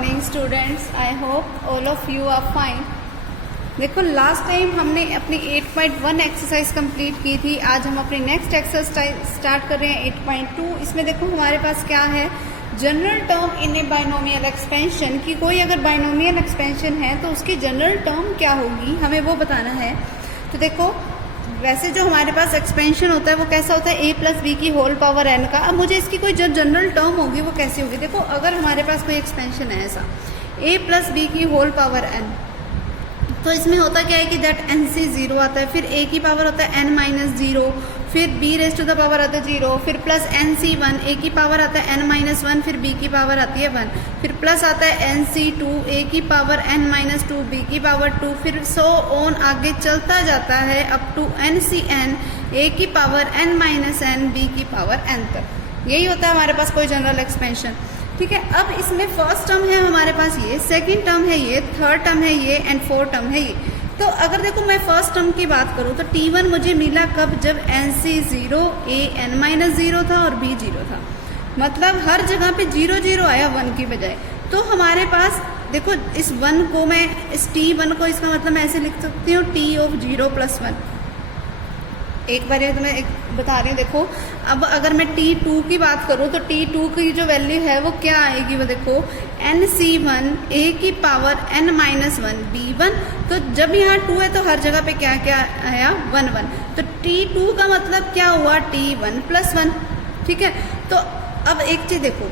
Morning students, I hope all of you are fine. देखो last time हमने अपनी 8.1 exercise complete की थी। आज हम अपनी नेक्स्ट एक्सरसाइज स्टार्ट कर रहे हैं 8.2। इसमें देखो हमारे पास क्या है, general term in A binomial expansion की। कोई अगर बाइनोमियल एक्सपेंशन है तो उसकी जनरल टर्म क्या होगी, हमें वो बताना है। तो देखो वैसे जो हमारे पास एक्सपेंशन होता है वो कैसा होता है, a प्लस बी की होल पावर n का। अब मुझे इसकी कोई जो जनरल टर्म होगी वो कैसी होगी। देखो अगर हमारे पास कोई एक्सपेंशन है ऐसा a प्लस बी की होल पावर n, तो इसमें होता क्या है कि दैट n से 0 आता है, फिर a की पावर होता है n माइनस 0, फिर b raise to the power आता है 0, फिर प्लस nc1, a की पावर आता है n माइनस 1, फिर b की पावर आती है 1, फिर प्लस आता है nc2, a की पावर n माइनस 2, b की पावर 2, फिर सो ऑन आगे चलता जाता है अप टू ncn, a की power n minus n, b की पावर n तक। यही होता है हमारे पास कोई जनरल एक्सपेंशन। ठीक है, अब इसमें फर्स्ट टर्म है हमारे पास ये, सेकंड टर्म है ये, थर्ड टर्म है ये एंड फोर्थ टर्म है ये। तो अगर देखो मैं फर्स्ट टर्म की बात करूँ तो t1 मुझे मिला कब, जब nc 0, a n माइनस 0 था और b 0 था। मतलब हर जगह पे 0 0 आया 1 की बजाय। तो हमारे पास देखो इस 1 को मैं, इस t1 को, इसका मतलब मैं ऐसे लिख सकती हूँ t ऑफ 0 प्लस 1। एक बार तो मैं एक बता रही हूँ, देखो अब अगर मैं t2 की बात करूँ तो t2 की जो वैल्यू है वो क्या आएगी, वो देखो nc1, a की पावर n माइनस 1, b1। तो जब यहाँ 2 है तो हर जगह पे क्या क्या आया, 1 1। तो t2 का मतलब क्या हुआ, t1 प्लस 1। ठीक है, तो अब एक चीज देखो,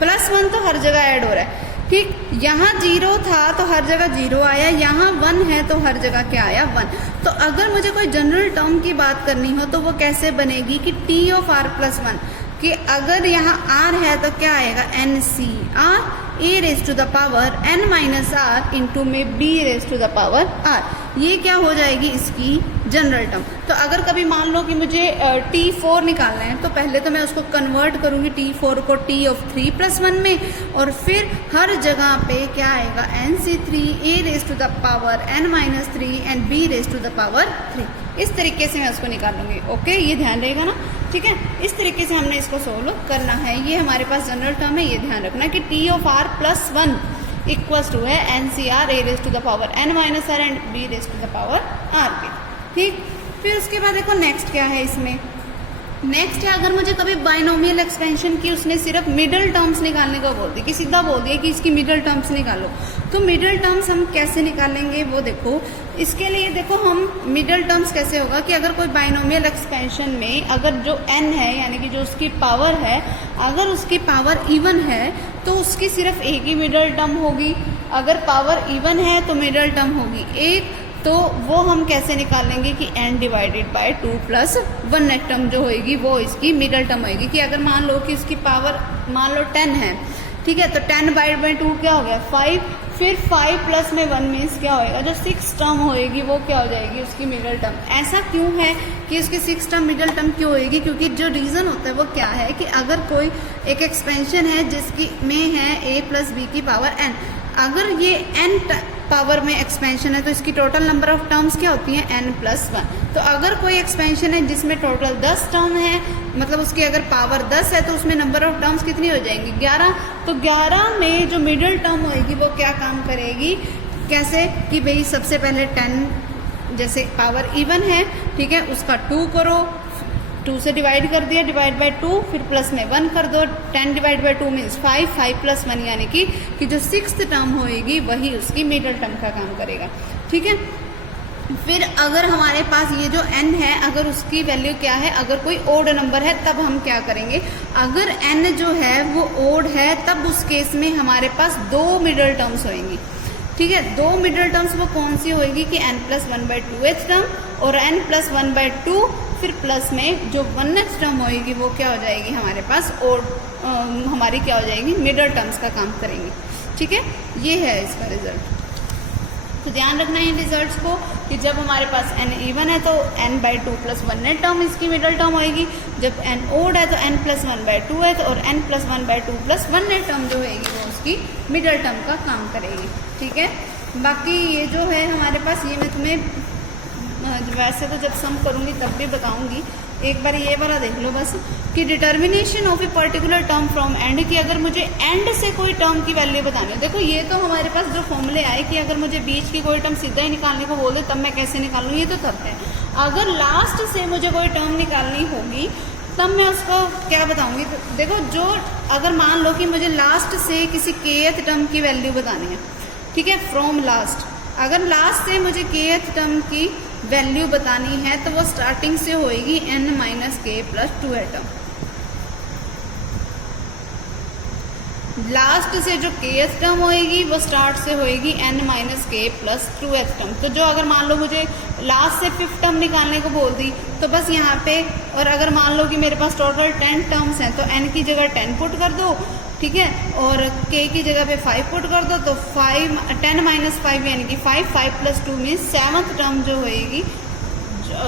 प्लस 1 तो हर जगह ऐड हो रहा है। ठीक, यहाँ 0 था तो हर जगह 0 आया, यहाँ 1 है तो हर जगह क्या आया, 1। तो अगर मुझे कोई जनरल टर्म की बात करनी हो तो वो कैसे बनेगी कि t ऑफ r प्लस 1, कि अगर यहाँ r है तो क्या आएगा, nc r a raise to the power n minus r into में b raise to the power r। ये क्या हो जाएगी इसकी जनरल टर्म। तो अगर कभी मान लो कि मुझे t4 निकालना है तो पहले तो मैं उसको कन्वर्ट करूंगी t4 को t ऑफ 3 प्लस 1 में, और फिर हर जगह पे क्या आएगा, nc3 a raise to the power n minus 3 and b raise to the power 3। इस तरीके से मैं उसको निकालूंगी। ओके, ये ध्यान रहेगा ना। ठीक है, इस तरीके से हमने इसको सोल्व करना है। ये हमारे पास जनरल टर्म है, ये ध्यान रखना कि t of r plus 1 equals to है NCR a raise to the power n minus r and b raise to the power r के। ठीक, फिर उसके बाद देखो नेक्स्ट क्या है इसमें, नेक्स्ट है अगर मुझे कभी बाइनोमियल एक्सपेंशन की उसने सिर्फ मिडल टर्म्स निकालने को बोल दी, कि सीधा बोल दिया कि इसकी मिडल टर्म्स निकालो, तो मिडल टर्म्स हम कैसे निकालेंगे वो देखो। इसके लिए देखो हम मिडल टर्म्स कैसे होगा कि अगर कोई बाइनोमियल एक्सपेंशन में अगर जो n है यानी कि जो उसकी पावर है, अगर उसकी पावर इवन है तो उसकी सिर्फ एक ही मिडल टर्म होगी। अगर पावर इवन है तो मिडल टर्म होगी एक। तो वो हम कैसे निकालेंगे कि n divided by 2 plus 1 net term जो होएगी वो इसकी मिडल टर्म होएगी। कि अगर मान लो कि उसकी पावर मान लो 10 है, ठीक है, तो 10 डिवाइड बाय 2 क्या हो गया, 5। फिर 5 प्लस में 1 मीन्स क्या होएगा, जो 6 टर्म होएगी वो क्या हो जाएगी, उसकी मिडल टर्म। ऐसा क्यों है कि उसकी 6 टर्म मिडल टर्म क्यों होएगी, क्योंकि जो रीज़न होता है वो क्या है कि अगर कोई एक एक्सपेंशन है जिसकी में है a प्लस बी की पावर n, अगर ये n पावर में एक्सपेंशन है तो इसकी टोटल नंबर ऑफ टर्म्स क्या होती हैं, n प्लस 1। तो अगर कोई एक्सपेंशन है जिसमें टोटल 10 टर्म है, मतलब उसकी अगर पावर 10 है तो उसमें नंबर ऑफ टर्म्स कितनी हो जाएंगी, 11। तो 11 में जो मिडिल टर्म होएगी वो क्या काम करेगी, कैसे कि भाई सबसे पहले 10 जैसे पावर इवन है, ठीक है, उसका 2 करो, 2 से डिवाइड कर दिया, डिवाइड बाय 2, फिर प्लस में 1 कर दो। 10 डिवाइड बाय 2 मीन्स 5, 5 प्लस 1 यानी कि जो 6th टर्म होएगी वही उसकी मिडल टर्म का काम करेगा। ठीक है, फिर अगर हमारे पास ये जो n है अगर उसकी वैल्यू क्या है, अगर कोई ओड नंबर है तब हम क्या करेंगे, अगर n जो है वो ओड है तब उस केस में हमारे पास 2 मिडल टर्म्स होएंगी। ठीक है, 2 मिडल टर्म्स वो कौन सी होएगी कि n प्लस 1/2th टर्म और n प्लस 1/2, फिर प्लस में जो 1th टर्म होएगी वो क्या हो जाएगी हमारे पास, और हमारी क्या हो जाएगी, मिडल टर्म्स का काम करेंगी। ठीक है, ये है इसका रिजल्ट। तो ध्यान रखना है रिजल्ट्स को कि जब हमारे पास n इवन है तो n/2 प्लस 1th टर्म इसकी मिडल टर्म होएगी, जब n ओड है तो n प्लस 1/2th और n plus 1/2 plus 1th term जो होएगी वो उसकी मिडल टर्म का काम करेगी। ठीक है, बाकी ये जो है हमारे पास, ये मैं तुम्हें वैसे तो जब सम करूँगी तब भी बताऊँगी। एक बार ये वाला देख लो बस कि determination of a particular term from and, कि अगर मुझे एंड से कोई टर्म की वैल्यू बतानी है। देखो ये तो हमारे पास जो फॉर्मूले आए कि अगर मुझे बीच की कोई टर्म सीधा ही निकालने को बोल दे तब मैं कैसे निकालूँ, ये तो तब है। अगर लास्ट से मुझे कोई टर्म निकालनी होगी तब मैं उसको क्या बताऊंगी। तो देखो जो अगर मान लो कि मुझे लास्ट से किसी kth टर्म की वैल्यू बतानी है, ठीक है, फ्रॉम लास्ट, अगर लास्ट से मुझे kth टर्म की वैल्यू बतानी है तो वो स्टार्टिंग से होएगी n माइनस के प्लस 2 टर्म। लास्ट से जो kth टर्म होएगी वो स्टार्ट से होएगी n माइनस के प्लस 2th टर्म। तो जो अगर मान लो मुझे लास्ट से 5th टर्म निकालने को बोल दी तो बस यहाँ पे, और अगर मान लो कि मेरे पास टोटल 10 टर्म्स हैं तो n की जगह 10 पुट कर दो, ठीक है, और k की जगह पे 5 पुट कर दो, तो 10 माइनस 5 यानी कि 5 प्लस 2 मीन्स 7th टर्म जो होएगी,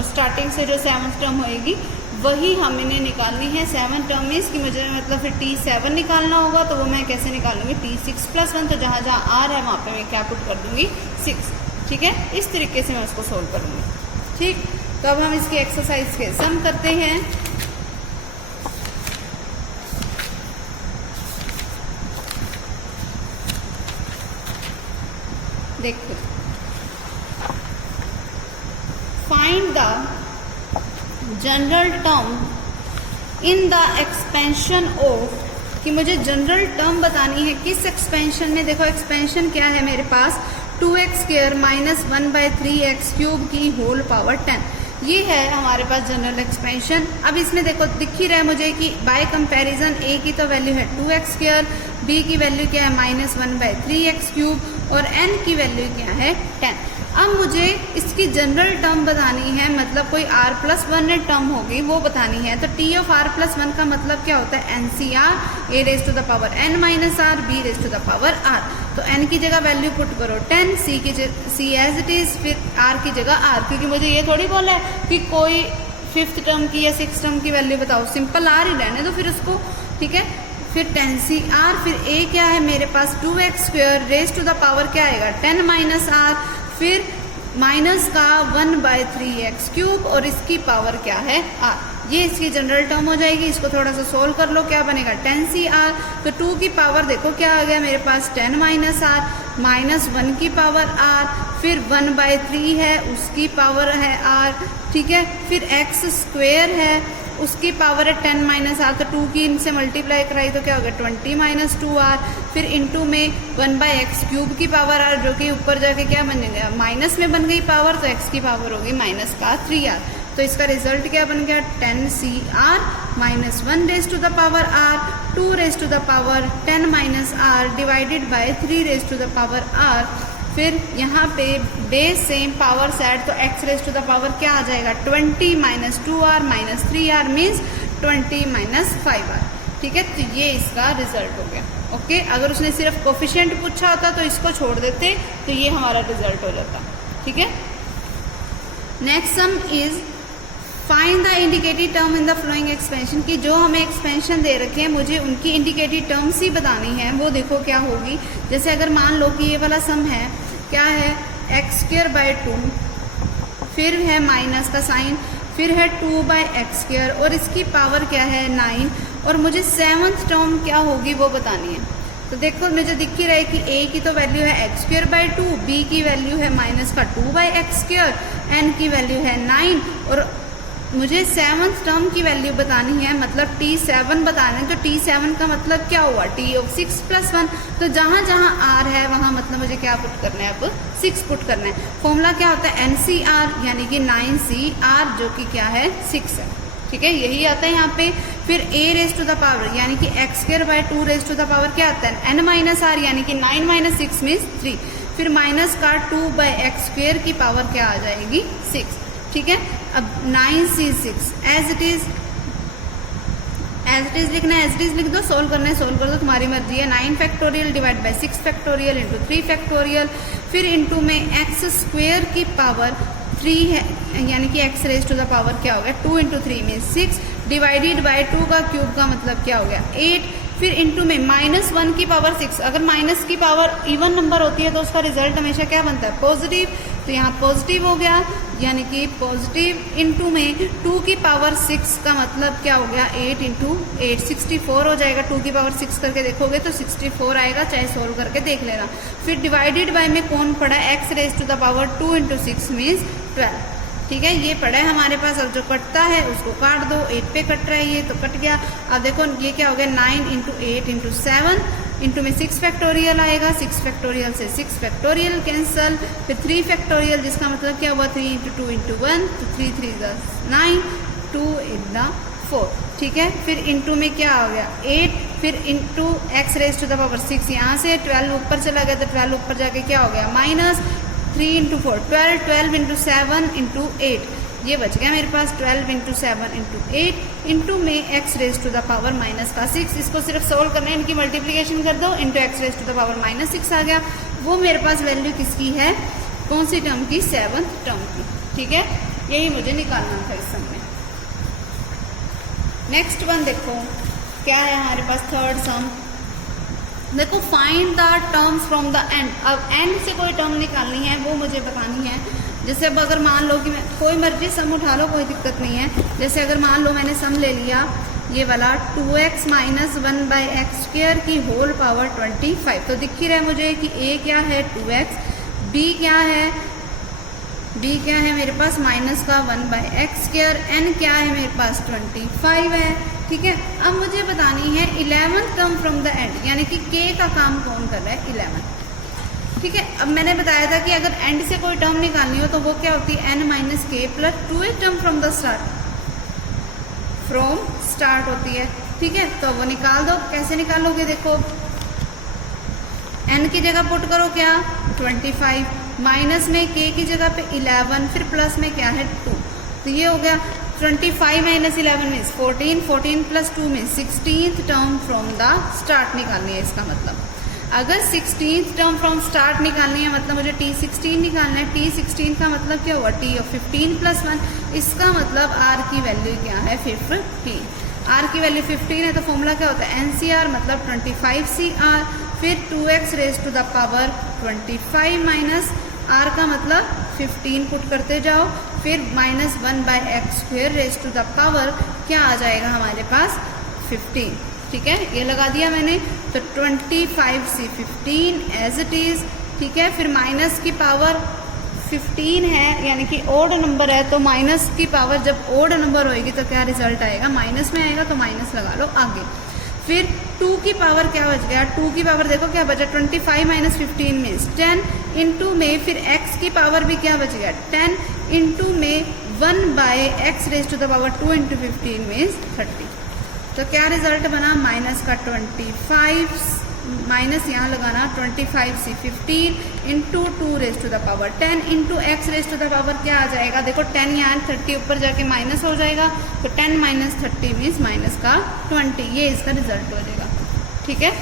स्टार्टिंग से जो 7th टर्म होएगी वही हमें निकालनी है। 7 टर्म मीन्स कि मुझे मतलब फिर T7 निकालना होगा, तो वो मैं कैसे निकालूंगी, T6 प्लस 1, तो जहाँ जहाँ R है वहाँ पे मैं क्या पुट कर दूंगी 6, ठीक है। इस तरीके से मैं उसको सोल्व करूँगी, ठीक। तो अब हम इसकी एक्सरसाइज के सम करते हैं। देखो, find the general term in the expansion of, कि मुझे जनरल टर्म बतानी है किस एक्सपेंशन में। देखो एक्सपेंशन क्या है मेरे पास, 2x square minus 1/3x cube की होल पावर 10, ये है हमारे पास जनरल एक्सपेंशन। अब इसमें देखो दिख ही रहा है मुझे कि बाय कंपैरिजन a की तो वैल्यू है 2x स्क्वायर, b की वैल्यू क्या है माइनस 1/3x क्यूब और n की वैल्यू क्या है 10। अब मुझे इसकी जनरल टर्म बतानी है, मतलब कोई r+1 टर्म होगी वो बतानी है। तो t ऑफ r+1 का मतलब क्या होता है, NCR a raise to the power n minus r b raise to the power r। तो n की जगह वैल्यू पुट करो 10, c एज इट इज, फिर r की जगह r, क्योंकि मुझे ये थोड़ी बोला है कि कोई 5th टर्म की या 6th टर्म की वैल्यू बताओ, सिंपल r ही रहने दो फिर उसको, ठीक है। फिर 10cr, फिर a क्या है मेरे पास 2x square raise to the power क्या आएगा 10 माइनस r, फिर माइनस का 1/3x क्यूब और इसकी पावर क्या है r। ये इसकी जनरल टर्म हो जाएगी। इसको थोड़ा सा सोल्व कर लो, क्या बनेगा 10cr, तो 2 की पावर देखो क्या आ गया मेरे पास 10 माइनस r, माइनस 1 की पावर r, फिर 1/3 है उसकी पावर है r, ठीक है, फिर x स्क्वेयर है उसकी पावर है 10 माइनस r, तो 2 की इनसे मल्टीप्लाई कराई तो क्या हो गया 20 माइनस 2r, फिर इंटू में 1/x क्यूब की पावर r, जो कि ऊपर जाके क्या बन गया माइनस में बन गई पावर, तो x की पावर होगी माइनस का 3r। तो इसका रिजल्ट क्या बन गया 10cr minus 1 raise to the power r, 2 raise to the power 10 minus r divided by 3 raise to the power r। फिर यहाँ पे बेस सेम पावर सेट, तो x raise to the power क्या आ जाएगा 20 minus 2r minus 3r means 20 minus 5r, ठीक है। तो ये इसका रिजल्ट हो गया, ओके। अगर उसने सिर्फ कोफिशिएंट पूछा होता तो इसको छोड़ देते, तो ये हमारा रिजल्ट हो जाता, ठीक है। Next sum is find the indicated term in the flowing expansion, की जो हमें एक्सपेंशन दे रखे हैं मुझे उनकी इंडिकेटेड टर्म्स ही बतानी है। वो देखो क्या होगी, जैसे अगर मान लो कि ये वाला सम है, क्या है x स्क्वायर बाय 2, फिर है माइनस का साइन, फिर है 2/x स्क्वायर और इसकी पावर क्या है 9, और मुझे 7th टर्म क्या होगी वो बतानी है। तो देखो मुझे दिख ही रहा है कि a की तो वैल्यू है x स्क्वायर बाय 2, b की वैल्यू है माइनस का 2/x स्क्वायर, n की वैल्यू है 9, और मुझे 7th टर्म की वैल्यू बतानी है, मतलब T7 बताना है। तो T7 का मतलब क्या हुआ T ऑफ 6 प्लस 1, तो जहाँ जहाँ R है वहाँ मतलब मुझे क्या पुट करना है, अब 6 पुट करना है। फॉर्मूला क्या होता है NCR यानी कि 9CR, जो कि क्या है 6 है, ठीक है, यही आता है यहाँ पे। फिर a raise to the power यानी कि x square by 2 raise to the power क्या आता है n माइनस r यानी कि 9 माइनस 6 मीन्स 3, फिर माइनस का 2/x स्क्वायर की पावर क्या आ जाएगी 6, ठीक है। अब 9c6 एज इट इज लिखना है, एज इट इज लिख दो, सोल्व करना है सोल्व कर दो, तुम्हारी मर्जी है। 9 factorial divide by 6 factorial into 3 factorial, फिर इंटू में x स्क्वेयर की पावर 3 है यानी कि x raise to the power क्या हो गया 2 इंटू 3 मीन्स 6, डिवाइडेड बाय 2 का क्यूब का मतलब क्या हो गया 8, फिर इंटू में -1 की पावर 6। अगर माइनस की पावर इवन नंबर होती है तो उसका रिजल्ट हमेशा क्या बनता है पॉजिटिव। तो यहाँ पॉजिटिव हो गया, यानी कि पॉजिटिव इनटू में 2 की पावर 6 का मतलब क्या हो गया 8 इंटू 8 64 हो जाएगा। 2 की पावर 6 करके देखोगे तो 64 आएगा, चाहे सोल्व करके देख लेना। फिर डिवाइडेड बाय में कौन पड़ा, x raise to the power 2 into 6 means 12। ठीक है, ये पड़ा है हमारे पास। अब जो कटता है उसको काट दो, 8 पे कट रहा है ये तो कट गया। अब देखो ये क्या हो गया 9 इंटू 8 इंटू 7 इंटू में 6 फैक्टोरियल आएगा, 6 फैक्टोरियल से 6 फैक्टोरियल कैंसल, फिर 3 फैक्टोरियल जिसका मतलब क्या हुआ 3 इंटू 2 इंटू 1 तो 3 3 9 2 8 4। ठीक है, फिर इंटू में क्या हो गया 8, फिर into x raise to the power 6, यहाँ से 12 ऊपर चला गया तो 12 ऊपर जाके क्या हो गया माइनस 3 इंटू 4 12, 12 इंटू 7 इंटू 8, ये बच गया मेरे पास 12 इंटू 7 इंटू 8 इंटू में x raise to the power minus का 6। इसको सिर्फ सोल्व करना है, इनकी मल्टीप्लिकेशन कर दो, into x raise to the power minus 6 आ गया। वो मेरे पास वैल्यू किसकी है, कौन सी टर्म की, 7th टर्म की। ठीक है, यही मुझे निकालना था इस सम में। नेक्स्ट वन देखो क्या है हमारे पास, थर्ड सम। देखो find the terms from the end. अब एंड से कोई टर्म निकालनी है, वो मुझे बतानी है। जैसे अब अगर मान लो कि मैं कोई मर्जी सम उठा लो, कोई दिक्कत नहीं है। जैसे अगर मान लो मैंने सम ले लिया ये वाला 2x माइनस 1/x स्क्वायर की होल पावर 25, तो दिख ही रहा है मुझे कि a क्या है 2x, b क्या है मेरे पास माइनस का 1/x स्क्वायर, n क्या है मेरे पास 25 है। ठीक है, अब मुझे बतानी है 11th term from the end, यानी कि k का काम कौन कर रहा है 11। ठीक है, अब मैंने बताया था कि अगर एंड से कोई टर्म निकालनी हो तो वो क्या होती है n माइनस के प्लस 2 टर्म फ्रॉम स्टार्ट होती है। ठीक है, तो वो निकाल दो। कैसे निकालोगे, देखो n की जगह पुट करो क्या 25, माइनस में k की जगह पे 11, फिर प्लस में क्या है 2, तो ये हो गया 25 minus 11 means 14, 14 plus 2 means 16th term from the start निकालनी है। इसका मतलब अगर 16th टर्म फ्रॉम स्टार्ट निकालनी है मतलब मुझे t16 निकालना है। t16 का मतलब क्या हुआ t ऑफ 15 प्लस 1, इसका मतलब r की वैल्यू क्या है 15। r की वैल्यू 15 है तो फॉर्मूला क्या होता है NCR मतलब 25CR, फिर 2x raise to the power 25 minus r का मतलब 15 पुट करते जाओ, फिर minus 1/x square raise to the power क्या आ जाएगा हमारे पास 15। ठीक है, ये लगा दिया मैंने, तो 25 से 15 एज इट इज। ठीक है, फिर माइनस की पावर 15 है यानी कि ओड नंबर है, तो माइनस की पावर जब ओड नंबर होएगी तो क्या रिजल्ट आएगा माइनस में आएगा, तो माइनस लगा लो आगे। फिर 2 की पावर क्या बच गया, 2 की पावर देखो क्या बचा 25 माइनस 15 मीन्स 10 इंटू में फिर x की पावर भी क्या बच गया 10 इंटू में 1/x raise to the power 2 into 15 means 30। तो क्या रिजल्ट बना माइनस का 25, माइनस यहाँ लगाना 25 से 15 into 2 raise to the power 10 into x raise to the power क्या आ जाएगा, देखो 10 यहाँ 30 ऊपर जाके माइनस हो जाएगा, तो 10 माइनस 30 मीन्स माइनस का 20, ये इसका रिजल्ट हो जाएगा। ठीक है,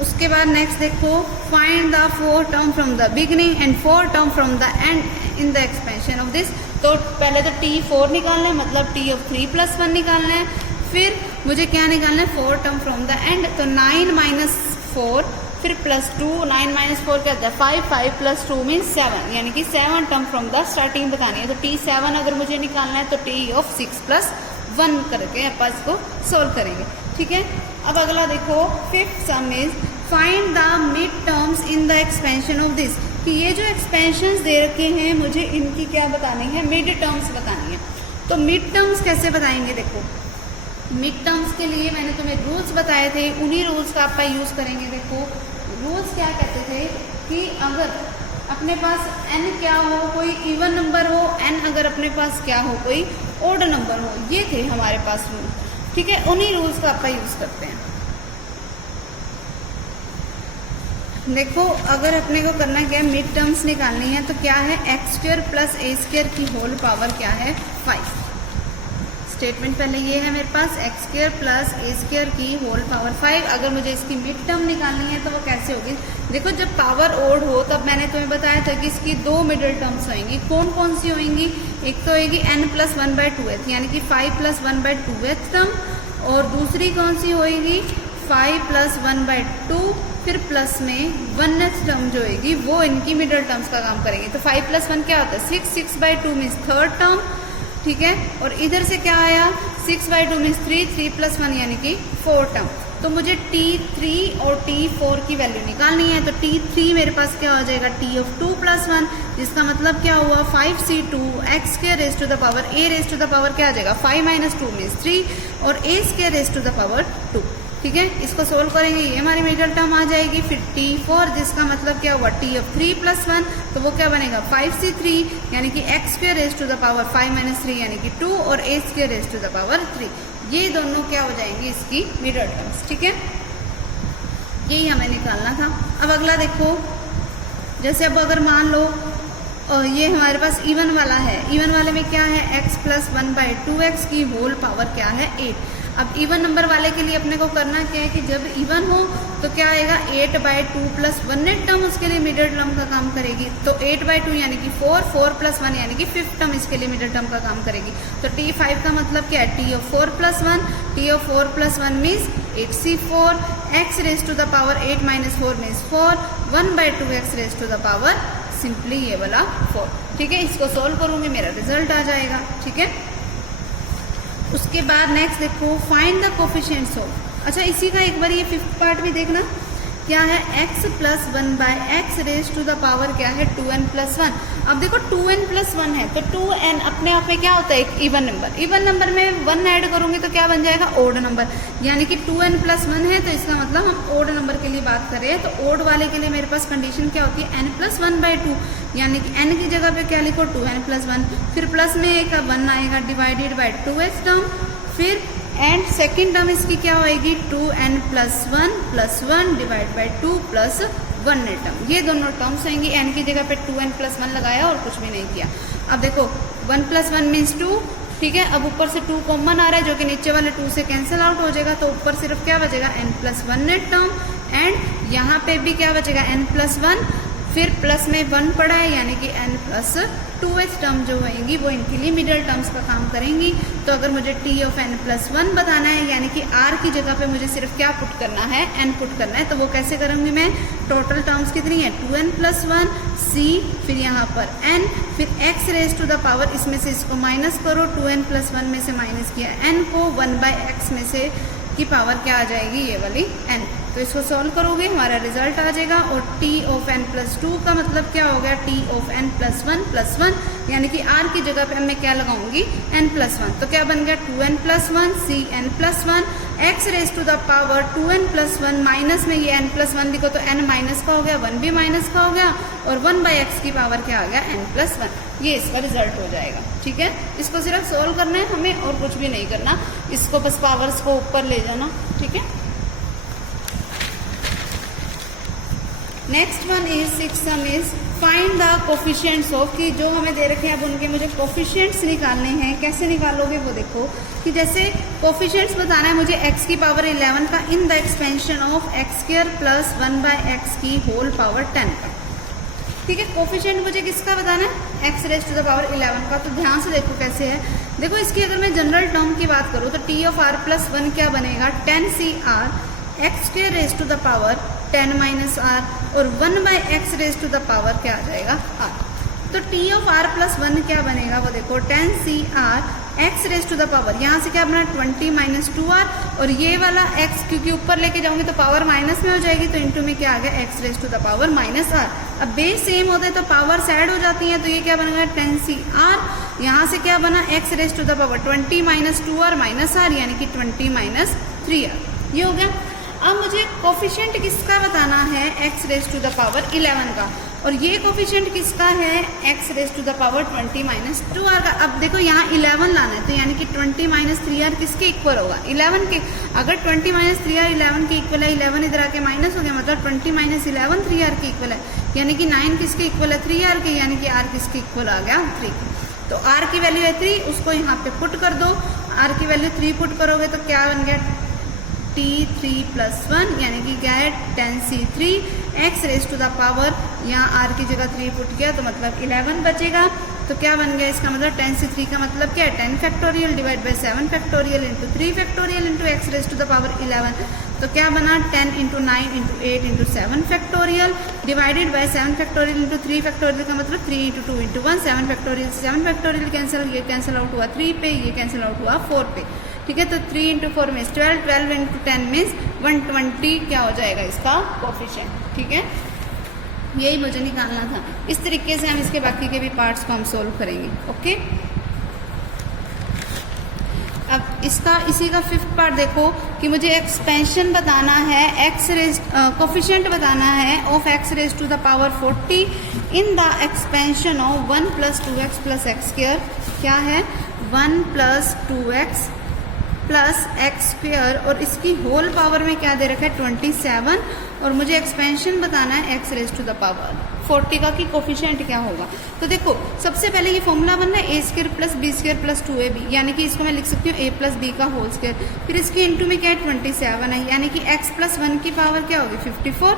उसके बाद नेक्स्ट देखो find the 4 term from the beginning and 4 term from the and in the expansion of this. तो पहले तो t4 निकालना है मतलब t ऑफ 3 प्लस 1 निकालना है, फिर मुझे क्या निकालना है 4 टर्म फ्रॉम द एंड, तो 9 माइनस 4 फिर प्लस 2, 9 माइनस 4 क्या होता है 5, 5 प्लस 2 मीन्स 7, यानी कि 7 टर्म फ्रॉम द स्टार्टिंग बतानी है। तो t7 अगर मुझे निकालना है तो t ऑफ 6 प्लस 1 करके आप इसको सोल्व करेंगे। ठीक है, अब अगला देखो 5th some is find the mid terms in the expansion of this, कि ये जो एक्सपेंशंस दे रखे हैं मुझे इनकी क्या बतानी है मिड टर्म्स बतानी है। तो मिड टर्म्स कैसे बताएंगे, देखो मिड टर्म्स के लिए मैंने तुम्हें रूल्स बताए थे, उन्हीं रूल्स का आप यूज़ करेंगे। देखो रूल्स क्या कहते थे कि अगर अपने पास n क्या हो कोई इवन नंबर हो, n अगर अपने पास क्या हो कोई ओड नंबर हो, ये थे हमारे पास रूल। ठीक है, उन्हीं रूल्स का आप यूज़ करते हैं। देखो अगर अपने को करना क्या है मिड टर्म्स निकालनी है तो क्या है x square plus a square की होल पावर क्या है 5। स्टेटमेंट पहले ये है मेरे पास x square plus a square की होल पावर 5। अगर मुझे इसकी मिड टर्म निकालनी है तो वो कैसे होगी, देखो जब पावर ओड हो तब मैंने तुम्हें बताया था कि इसकी 2 मिडिल टर्म्स होंगी। कौन कौन सी होंगी, एक तो होगी n प्लस 1/2h यानी कि 5 प्लस 1/2h टर्म, और दूसरी कौन सी होगी 5 प्लस 1/2 फिर प्लस में 1th टर्म जो होगी वो इनकी मिडल टर्म्स का काम करेगी। तो 5 + 1 क्या होता है 6, 6/2 मीन्स थर्ड टर्म, ठीक है। और इधर से क्या आया 6/2 मीन्स 3, 3 + 1 यानी कि 4 टर्म। तो मुझे T3 और T4 की वैल्यू निकालनी है। तो T3 मेरे पास क्या हो जाएगा T(2 + 1), जिसका मतलब क्या हुआ 5C2 x² a² क्या आ जाएगा 5 - 2 मीन्स 3 और a² 2, ठीक है। इसको सोल्व करेंगे, ये हमारी मिडल टर्म आ जाएगी। फिर T4 जिसका मतलब क्या हुआ T(3 + 1), तो वो क्या बनेगा 5C3 यानी कि x² 5 - 3 यानी कि 2 और a² 3। ये दोनों क्या हो जाएंगे इसकी मिडल टर्म्स, ठीक है। यही हमें निकालना था। अब अगला देखो, जैसे अब अगर मान लो ये हमारे पास इवन वाला है, इवन वाले में क्या है x + 1/2x की होल पावर क्या है 8। अब इवन नंबर वाले के लिए अपने को करना क्या है कि जब इवन हो तो क्या आएगा 8/2 + 1th टर्म उसके लिए मिडल टर्म का काम करेगी। तो 8/2 यानी कि 4, 4 + 1 यानी कि 5th टर्म इसके लिए मिडल टर्म का काम करेगी। तो T5 का मतलब क्या है T(4 + 1), T(4 + 1 means 8C4 x² 8 - 4 means 4, 1/2 x² simply ये वाला 4, ठीक है। इसको सोल्व करूंगी मेरा रिजल्ट आ जाएगा, ठीक है। उसके बाद नेक्स्ट देखो फाइंड द कोफिशिएंट्स ऑफ। अच्छा इसी का एक बार ये 5th पार्ट भी देखना, क्या है x + 1/x² क्या है 2n + 1। अब देखो 2n + 1 है तो 2n अपने आप में क्या होता है एक इवन नंबर। इवन नंबर में 1 ऐड करूंगी तो क्या बन जाएगा ओड नंबर, यानी कि 2n + 1 है तो इसका मतलब हम ओड नंबर के लिए बात कर रहे हैं। तो ओड वाले के लिए मेरे पास कंडीशन क्या होती है n + 1/2, यानी कि n की जगह पे क्या लिखो 2n + 1, फिर प्लस में एक 1 आएगा डिवाइडेड बाय 2h टर्म, फिर एंड सेकेंड टर्म इसकी क्या होएगी 2n + 1 + 1 divide by 2 + 1th term. ये दोनों टर्म्स आएंगी, n की जगह पे 2n + 1 लगाया और कुछ भी नहीं किया। अब देखो 1 + 1 मीन्स 2, ठीक है। अब ऊपर से 2 कॉमन आ रहा है जो कि नीचे वाले 2 से कैंसिल आउट हो जाएगा, तो ऊपर सिर्फ क्या बचेगा n + 1th टर्म, एंड यहाँ पे भी क्या बचेगा n + 1, फिर प्लस में 1 पड़ा है यानी कि n + 2h टर्म जो होंगी वो इनके लिए मिडल टर्म्स का काम करेंगी। तो अगर मुझे T(n + 1) बताना है यानी कि r की जगह पे मुझे सिर्फ क्या पुट करना है n पुट करना है, तो वो कैसे करूँगी मैं, टोटल टर्म्स कितनी है 2n + 1 c, फिर यहाँ पर n, फिर x² इसमें से इसको माइनस करो, 2n + 1 में से माइनस किया n को, 1/x में से की पावर क्या आ जाएगी ये वाली n। तो इसको सॉल्व करोगे हमारा रिजल्ट आ जाएगा। और T(n + 2) का मतलब क्या हो गया T(n + 1 + 1) यानी कि r की जगह पे मैं क्या लगाऊंगी n + 1, तो क्या बन गया 2n + 1 cn + 1 x² 2n + 1 minus में ये n + 1 लिखो तो n माइनस का हो गया, 1 भी माइनस का हो गया, और 1/x की पावर क्या आ गया n + 1। ये इसका रिजल्ट हो जाएगा, ठीक है। इसको सिर्फ सोल्व करना है हमें और कुछ भी नहीं करना, इसको बस पावर्स को ऊपर ले जाना, ठीक है। Next one is 6 some is find the coefficients of, कि जो हमें दे रखे हैं अब उनके मुझे कोफिशिएंट्स निकालने हैं। कैसे निकालोगे वो देखो, कि जैसे कोफिशिएंट्स बताना है मुझे x की पावर 11 का इन the expansion of x² + 1/x की होल पावर 10 का, ठीक है। कोफिशिएंट मुझे किसका बताना है x² 11 का। तो ध्यान से देखो कैसे है, देखो इसकी अगर मैं जनरल टर्म की बात करूँ तो T(r + 1) क्या बनेगा 10CR x² 10 - r और 1/x² क्या आ जाएगा r। तो T(r + 1) क्या बनेगा वो देखो 10CR x², यहाँ से क्या बना 20 - 2r, और ये वाला x क्योंकि ऊपर लेके जाऊंगी तो पावर माइनस में हो जाएगी, तो इंटू में क्या आ गया x² -r। अब बेस सेम होता है तो पावर्स ऐड हो जाती हैं, तो ये क्या बनेगा 10CR, यहाँ से क्या बना x² 20 - 2r -r यानी कि 20 - 3r। ये हो गया। अब मुझे कोफिशिएंट किसका बताना है x² 11 का, और ये कोफिशिएंट किसका है x² 20 - 2r का। अब देखो यहाँ 11 लाना है तो यानी कि 20 - 3r किसके इक्वल होगा 11 के। अगर 20 - 3r 11 के इक्वल है, 11 इधर आके माइनस हो गया, मतलब 20 - 11 3r के इक्वल है, यानी कि 9 किसके इक्वल है 3r के, यानी कि r किसके इक्वल आ गया 3 के। तो r की वैल्यू है 3, उसको यहाँ पे पुट कर दो, r की वैल्यू 3 पुट करोगे तो क्या बन गया T3 + 1 यानी कि क्या है 10C3 x² यहाँ r की जगह 3 पुट किया तो मतलब 11 बचेगा। तो तो क्या बन गया इसका मतलब 10 से 3 का मतलब क्या है 10 factorial divide by 7 factorial into 3 factorial into x raise to the power 11। तो क्या बना 10 into 9 into 8 into 7 factorial divided by 7 factorial into 3 factorial का मतलब 3 into 2 into 1 7 factorial 7 factorial cancel, ये कैंसिल आउट हुआ 3 पे, ये कैंसिल आउट हुआ 4 पे। ठीक है, तो 3 इंटू 4 मीन्स 12, 12 इंटू 10 मीन्स 120 क्या हो जाएगा इसका कोफिशिएंट। ठीक है, यही मुझे निकालना था। इस तरीके से हम इसके बाकी के भी पार्ट्स को हम सोल्व करेंगे। ओके, अब इसका इसी का 5th पार्ट देखो कि मुझे एक्सपेंशन बताना है, एक्स रेज कोफिशिएंट बताना है of x raise to the power 40 in the expansion of 1 plus 2x plus x square. क्या है 1 plus 2x plus x square और इसकी होल पावर में क्या दे रखा है 27, और मुझे एक्सपेंशन बताना है x raise to the power 40 का कि कोफिशिएंट क्या होगा। तो देखो सबसे पहले ये फॉर्मूला बनना है a square plus b square plus 2ab, यानी कि इसको मैं लिख सकती हूँ a प्लस b का होल स्क्वायर, फिर इसके इंटू में क्या है 27 है, यानी कि x प्लस 1 की पावर क्या होगी 54।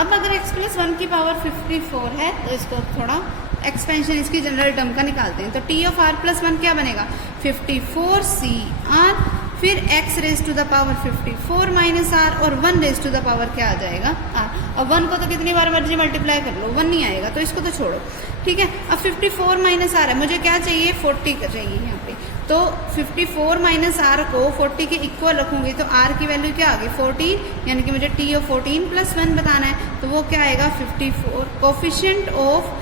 अब अगर x प्लस 1 की पावर 54 है तो इसको थोड़ा एक्सपेंशन इसकी जनरल टर्म का निकालते हैं। तो t ऑफ r प्लस 1 क्या बनेगा 54cr, फिर x raise to the power 54 minus r और 1 रेज टू द पावर क्या आ जाएगा r। अब 1 को तो कितनी बार मर्जी मल्टीप्लाई कर लो 1 नहीं आएगा, तो इसको तो छोड़ो। ठीक है, अब 54 माइनस r है, मुझे क्या चाहिए 40 का चाहिए यहाँ पे। तो 54 माइनस r को 40 के इक्वल रखूंगी तो r की वैल्यू क्या आ गई 14, यानी कि मुझे t ऑफ 14 प्लस 1 बताना है, तो वो क्या आएगा 54। Coefficient of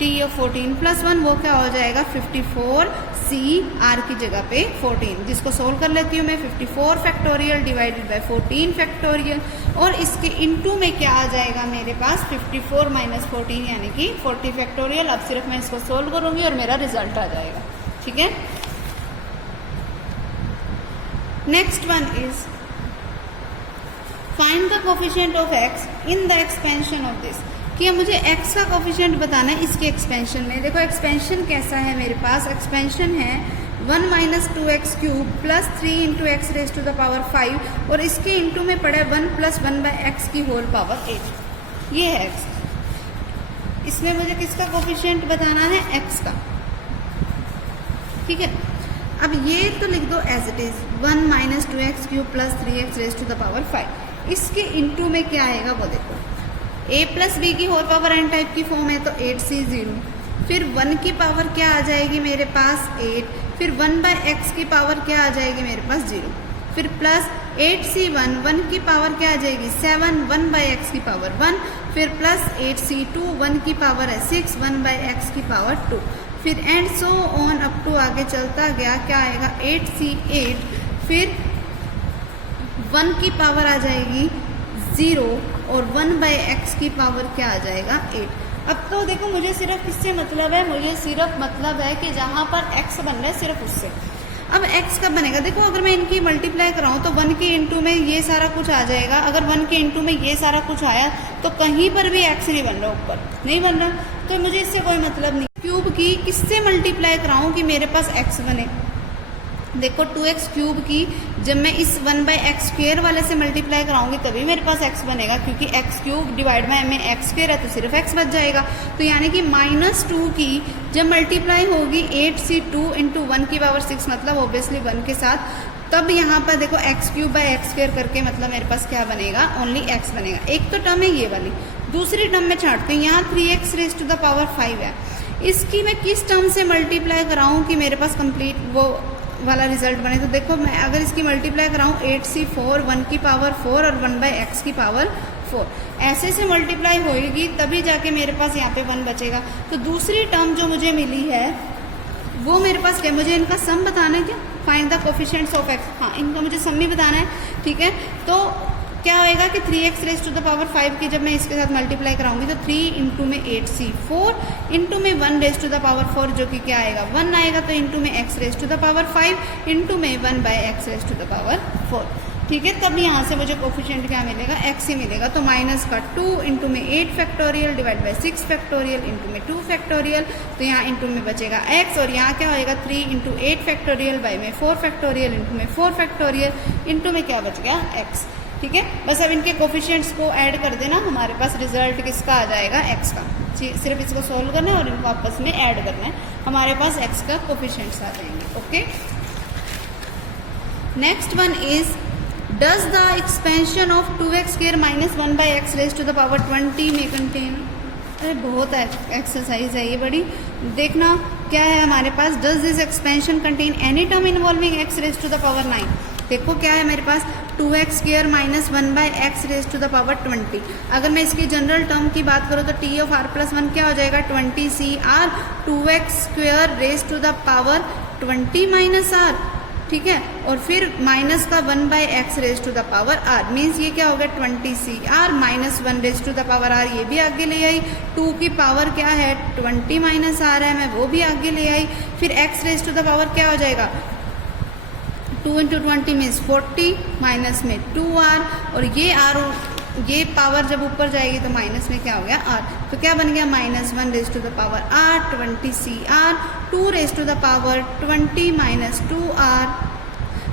t of 14 plus 1 वो क्या हो जाएगा 54c, r की जगह पे 14, जिसको सोल्व कर लेती हूँ मैं 54 फैक्टोरियल डिवाइडेड बाय 14 फैक्टोरियल, और इसके इनटू में क्या आ जाएगा मेरे पास 54 माइनस 14 यानी कि 40 फैक्टोरियल। अब सिर्फ मैं इसको सोल्व करूंगी और मेरा रिजल्ट आ जाएगा। ठीक है, next one is find the coefficient of x in the expansion of this, कि मुझे x का कोफिशिएंट बताना है इसके एक्सपेंशन में। देखो एक्सपेंशन कैसा है मेरे पास, एक्सपेंशन है 1 minus 2x cube plus 3 into x raise to the power 5, और इसके इंटू में पड़ा है 1 प्लस 1 बाई एक्स की होल पावर 8। ये है x, इसमें मुझे किसका कोफिशिएंट बताना है x का। ठीक है, अब ये तो लिख दो as it is 1 minus 2x cube plus 3x raise to the power 5, इसके इंटू में क्या आएगा वो देखो, a प्लस बी की होल पावर n टाइप की फॉर्म है तो 8c 0, फिर 1 की पावर क्या आ जाएगी मेरे पास 8, फिर 1 बाय एक्स की पावर क्या आ जाएगी मेरे पास 0, फिर प्लस 8c1 1 की पावर क्या आ जाएगी 7 1 बाय एक्स की पावर 1, फिर प्लस 8c2 1 की पावर है 6 1 बाय एक्स की पावर 2, फिर and so on up to आगे चलता गया क्या आएगा 8c8, फिर 1 की पावर आ जाएगी 0 और 1 बाय एक्स की पावर क्या आ जाएगा 8। अब तो देखो मुझे सिर्फ किससे मतलब है, मुझे सिर्फ मतलब है कि जहाँ पर x बन रहा है सिर्फ उससे। अब x कब बनेगा, देखो अगर मैं इनकी मल्टीप्लाई कराऊँ तो 1 के इंटू में ये सारा कुछ आ जाएगा, अगर 1 के इंटू में ये सारा कुछ आया तो कहीं पर भी x नहीं बन रहा, ऊपर नहीं बन रहा, तो मुझे इससे कोई मतलब नहीं। क्यूब की किससे मल्टीप्लाई कराऊँ कि मेरे पास x बने, देखो 2x क्यूब की जब मैं इस 1 बाई एक्स स्क्वेयर वाले से मल्टीप्लाई कराऊंगी तभी मेरे पास x बनेगा, क्योंकि x क्यूब डिवाइड बाय में एक्स स्क्वेयर है तो सिर्फ x बच जाएगा। तो यानी कि -2 की जब मल्टीप्लाई होगी 8c2 इंटू 1 की पावर 6 मतलब ऑब्वियसली 1 के साथ, तब यहाँ पर देखो x cube by x square करके मतलब मेरे पास क्या बनेगा ओनली x बनेगा। एक तो टर्म है ये वाली, दूसरी टर्म में छाटती हूँ, यहाँ 3x raise to the power 5 है, इसकी मैं किस टर्म से मल्टीप्लाई कराऊँ कि मेरे पास कंप्लीट वो वाला रिजल्ट बने। तो देखो मैं अगर इसकी मल्टीप्लाई कराऊँ 8c4 1 की पावर 4 और 1 बाई एक्स की पावर 4, ऐसे से मल्टीप्लाई होएगी तभी जाके मेरे पास यहाँ पे 1 बचेगा। तो दूसरी टर्म जो मुझे मिली है वो मेरे पास क्या, मुझे इनका सम बताना है, क्या find the coefficients of x, हाँ इनका मुझे सम ही बताना है। ठीक है, तो क्या होएगा कि 3x raise to the power 5 की जब मैं इसके साथ मल्टीप्लाई कराऊंगी तो 3 इंटू में 8c4 इंटू में 1 रेज टू द पावर 4 जो कि क्या आएगा 1 आएगा, तो इंटू में x raise to the power 5 into में 1 by x raise to the power 4। ठीक है, तब यहाँ से मुझे कोफिशिएंट क्या मिलेगा x ही मिलेगा। तो माइनस का 2 इंटू में 8 factorial divide by 6 factorial into में 2 फैक्टोरियल, तो यहाँ इंटू में बचेगा x, और यहाँ क्या होएगा 3 इंटू 8 फैक्टोरियल बाई में 4 फैक्टोरियल इंटू में 4 फैक्टोरियल इंटू में क्या बच गया x। ठीक है। बस अब इनके कोफिशिएंट्स को ऐड कर देना, हमारे पास रिजल्ट किसका आ जाएगा, x का। सिर्फ इसको सोल्व करना है और इनको आपस में ऐड करना है, हमारे पास x का कोफिशिएंट्स आ जाएंगे। Okay, next one is does the expansion of 2x square minus 1 by x raise to the power 20 में कंटेन। अरे बहुत एक्सरसाइज है ये बड़ी, देखना क्या है हमारे पास। Does this expansion contain any term involving x raise to the power 9। देखो क्या है मेरे पास 2x square minus 1 by x raise to the power 20। अगर मैं इसकी जनरल टर्म की बात करूँ तो t ऑफ r प्लस 1 क्या हो जाएगा 20cr 2x square raise to the power 20 minus r, ठीक है। और फिर माइनस का 1 by x raise to the power r, means ये क्या हो गया 20cr minus 1 raise to the power r, ये भी आगे ले आई। 2 की पावर क्या है 20 माइनस r है, मैं वो भी आगे ले आई। फिर x raise to the power क्या हो जाएगा 2 इंटू 20 मीन्स 40 माइनस में 2r, और ये पावर जब ऊपर जाएगी तो माइनस में क्या हो गया r, तो क्या बन गया minus 1 raise to the power r 20cr 2 raise to the power 20 minus 2r,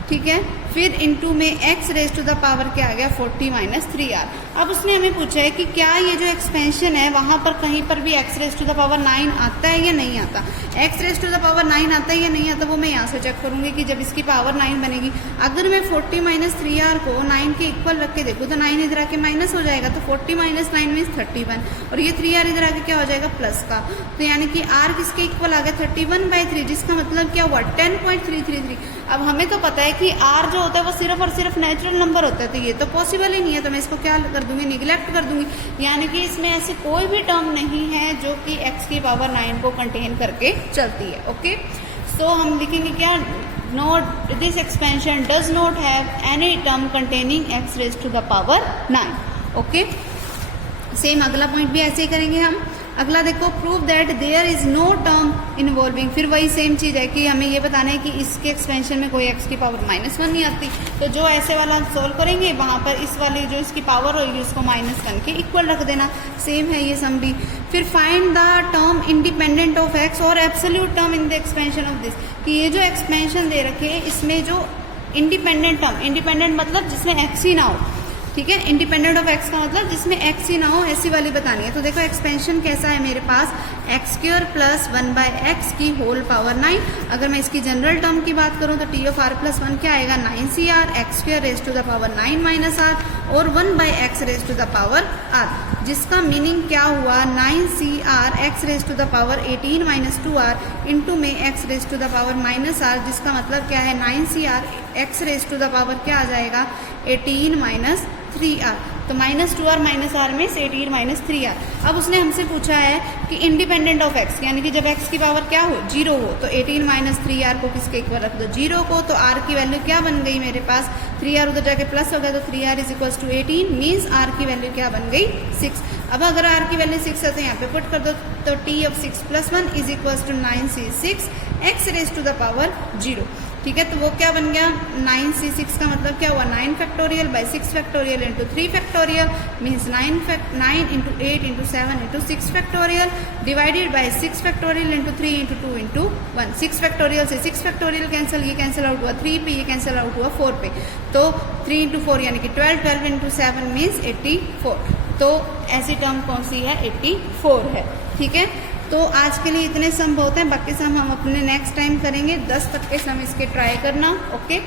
ठीक है। फिर इनटू में x raise to the power क्या आ गया 40 माइनस 3r। अब उसने हमें पूछा है कि क्या ये जो एक्सपेंशन है वहां पर कहीं पर भी x raise to the power 9 आता है या नहीं आता। x raise to the power 9 आता है या नहीं आता वो मैं यहाँ से चेक करूंगी कि जब इसकी पावर 9 बनेगी, अगर मैं 40 माइनस 3r को 9 के इक्वल रख के देखूँ तो 9 इधर आके माइनस हो जाएगा, तो 40 माइनस 9 मीन्स 31, और ये 3r इधर आके क्या हो जाएगा प्लस का, तो यानी कि r किसके इक्वल आ गया 31/3, जिसका मतलब क्या हुआ 10.333। अब हमें तो पता है कि r जो होता है वो सिर्फ और सिर्फ नेचुरल नंबर होता है, तो ये तो पॉसिबल ही नहीं है, तो मैं इसको क्या कर दूंगी निगलेक्ट कर दूंगी, यानी कि इसमें ऐसी कोई भी टर्म नहीं है जो कि x की पावर 9 को कंटेन करके चलती है। ओके, सो हम लिखेंगे क्या, note this expansion does not have any term containing x raise to the power 9। Okay, same अगला पॉइंट भी ऐसे ही करेंगे हम। अगला देखो, prove that there is no term involving, फिर वही सेम चीज है कि हमें ये बताना है कि इसके एक्सपेंशन में कोई x की पावर -1 नहीं आती, तो जो ऐसे वाला सोल्व करेंगे वहां पर इस वाली जो इसकी पावर होगी उसको -1 के इक्वल रख देना, सेम है ये सम भी। फिर find the term independent of x और absolute term in the expansion of this, कि ये जो एक्सपेंशन दे रखे हैं इसमें जो इंडिपेंडेंट टर्म, इंडिपेंडेंट मतलब जिसमें x ही ना हो, ठीक है, इंडिपेंडेंट ऑफ x का मतलब जिसमें x ही ना हो, ऐसी वाली बतानी है। तो देखो एक्सपेंशन कैसा है मेरे पास x square plus 1 by x की होल पावर 9। अगर मैं इसकी जनरल टर्म की बात करूं तो टी ऑफ r प्लस 1 क्या आएगा 9cr x square raise to the power 9 minus r और 1 by x raise to the power r, जिसका मीनिंग क्या हुआ 9cr x raise to the power 18 minus 2r into में x raise to the power minus r, जिसका मतलब क्या है 9cr x raise to the power क्या आ जाएगा 18 माइनस 3r, तो -2r माइनस r में 18 माइनस 3r। अब उसने हमसे पूछा है कि इंडिपेंडेंट ऑफ x, यानी कि जब x की पावर क्या हो 0 हो तो 18 माइनस 3r को किसके इक्वल रख दो 0 को, तो r की वैल्यू क्या बन गई मेरे पास 3r उधर जाके प्लस हो गया तो 3r is equal to 18 means r की वैल्यू क्या बन गई 6। अब अगर r की वैल्यू 6 है तो यहाँ पे पुट कर दो, तो t of 6 plus 1 is equal to 9c6 x raise to the power 0, ठीक है। तो वो क्या बन गया 9c6 का मतलब क्या हुआ 9 factorial by 6 factorial into 3 factorial means 9 into 8 into 7 into 6 factorial divided by 6 factorial into 3 into 2 into 1। 6 factorial से 6 फैक्टोरियल कैंसिल, ये कैंसिल आउट हुआ 3 पे, ये कैंसिल आउट हुआ 4 पे, तो 3 इंटू 4 यानी कि 12, 12 इंटू 7 मीन्स 84, तो ऐसी टर्म कौन सी है 84 है, ठीक है। तो आज के लिए इतने सम बहुत हैं, बाकी सम हम अपने नेक्स्ट टाइम करेंगे। 10 तक के सम इसके ट्राई करना। ओके।